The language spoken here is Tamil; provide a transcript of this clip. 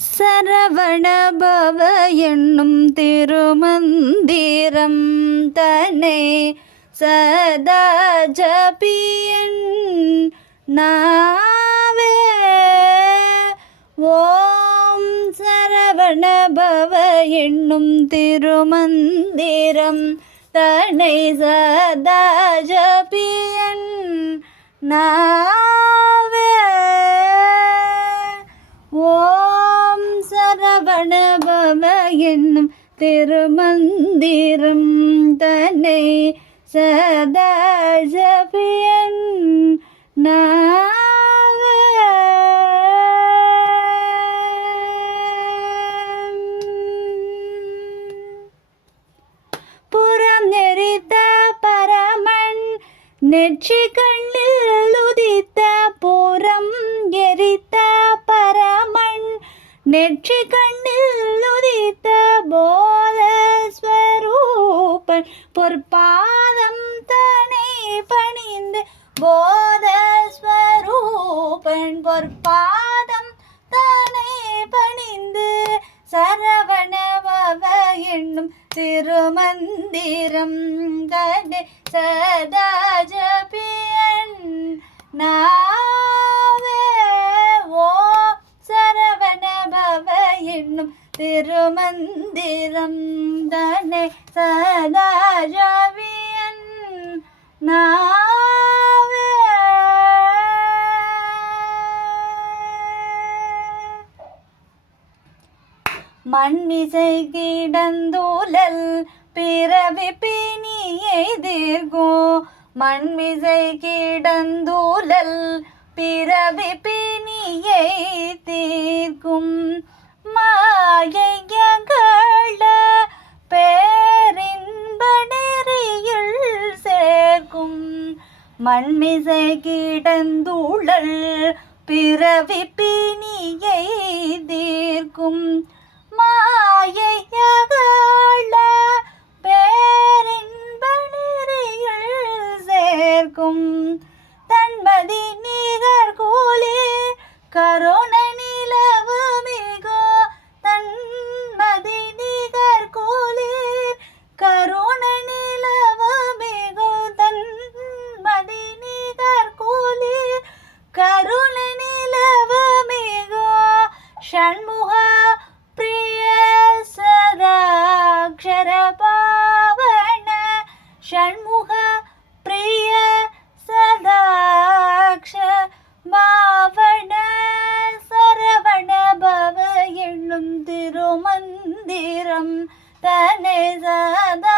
சரவணபவ என்னும் திருமந்திரம் தன்னை சதா ஜபியன் நாவே. ஓம் சரவணபவ என்னும் திருமந்திரம் தன்னை சதா ஜபியன் நாவே. ஓம் சரவணபவ என்னும் திருமந்திரம் தன்னை சதா ஜபியன் நாவே. புறம் நெறித்த பரமன் நெற்றி கண்ணில் உதித்த புறம் எரித்த பரமன் நெற்றி கண்ணில் உதித்த போதஸ்வரூபன் பொற்பாதம் தனை பணிந்து போதஸ்வரூபன் பொற்பாதம் தனை பணிந்து சரவணபவ என்னும் திருமந்திரம் தன்னை சதா ஜபியன் நாவே. ஓ சரவணபவ என்னும் திருமந்திரம் தன்னை சதா ஜபியன் நாவே. மண்மிசை கிடந்தூழல் பிறவி பிணியை தீர்க்கும் மண்மிசை கிடந்தூழல் பிறவி பிணியை தீர்க்கும் மாயையகள பேரின்ப நெறியில் சேர்க்கும் மண்மிசை கிடந்தூழல் பிறவி பிணியை தீர்க்கும் மாயையகள பேரின்ப நெறியில் சேர்க்கும் தன்மதி நிகர் கூலிர் கருணை நிலவு மிகோ தன்மதி நிகர் கூலிர் கருணை நிலவு மிகோ தன்மதி நிகர் கூலிர் கருணை நிலவு மிகோ ஷண்முக பிரிய சதாக்ஷர பாவன ஷண்முக பிரிய சதாக்ஷர பாவன சரவணபவ என்னும் திருமந்திரம் தன்னை சதா